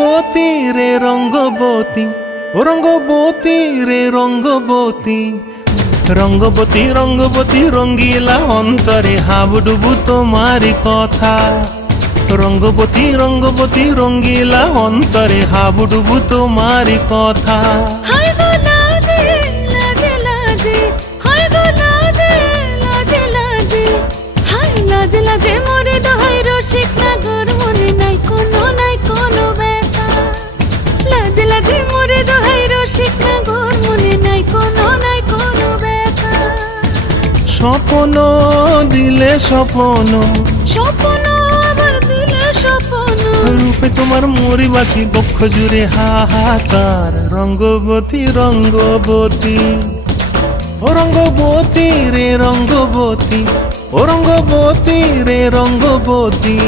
রঙ্গবতী রে রঙ্গবতী, ও রঙ্গবতী রে রঙ্গবতী, রঙ্গবতী রঙ্গবতী রঙ্গিলা অন্তরে হাবুডুবু তোমারি কথা। রঙ্গবতী রঙ্গবতী রঙ্গিলা অন্তরে হাবুডুবু তোমারি কথা। হায় গো লাজে লাজে লাজে, হায় গো লাজে লাজে লাজে, হায় লাজে লাজে মোরে দোহাই রসিক নাগর মনে নাই কোনো ব্যথা। লাজে লাজে মোরে দোহাই রসিক নাগর মনে নাই কোনো ব্যথা। স্বপ্ন দিলে স্বপ্ন, স্বপ্ন আবার দিলে স্বপ্ন, রূপে তোমার মরি বাছি বক্ষ জুড়ে হাহাকার। রঙ্গবতী রঙ্গবতী, ও রঙ্গবতী রে রঙ্গবতী, ও রঙ্গবতী রে রঙ্গবতী।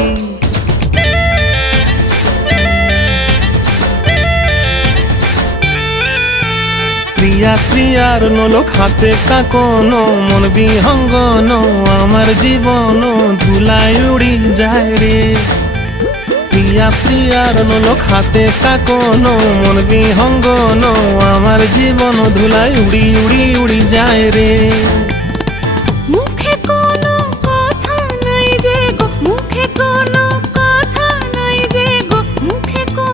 ক্রিয়া ক্রিয়ার নলক হাতে কাকন, মন বিহঙ্গন আমার জীবন ধুলায় উড়ি যায় রে। প্রিয়া প্রিয়ার নলক হাতে কাকন, মন বিহঙ্গন আমার জীবন ধুলায় উড়ি উড়ি উড়ি যায় রে।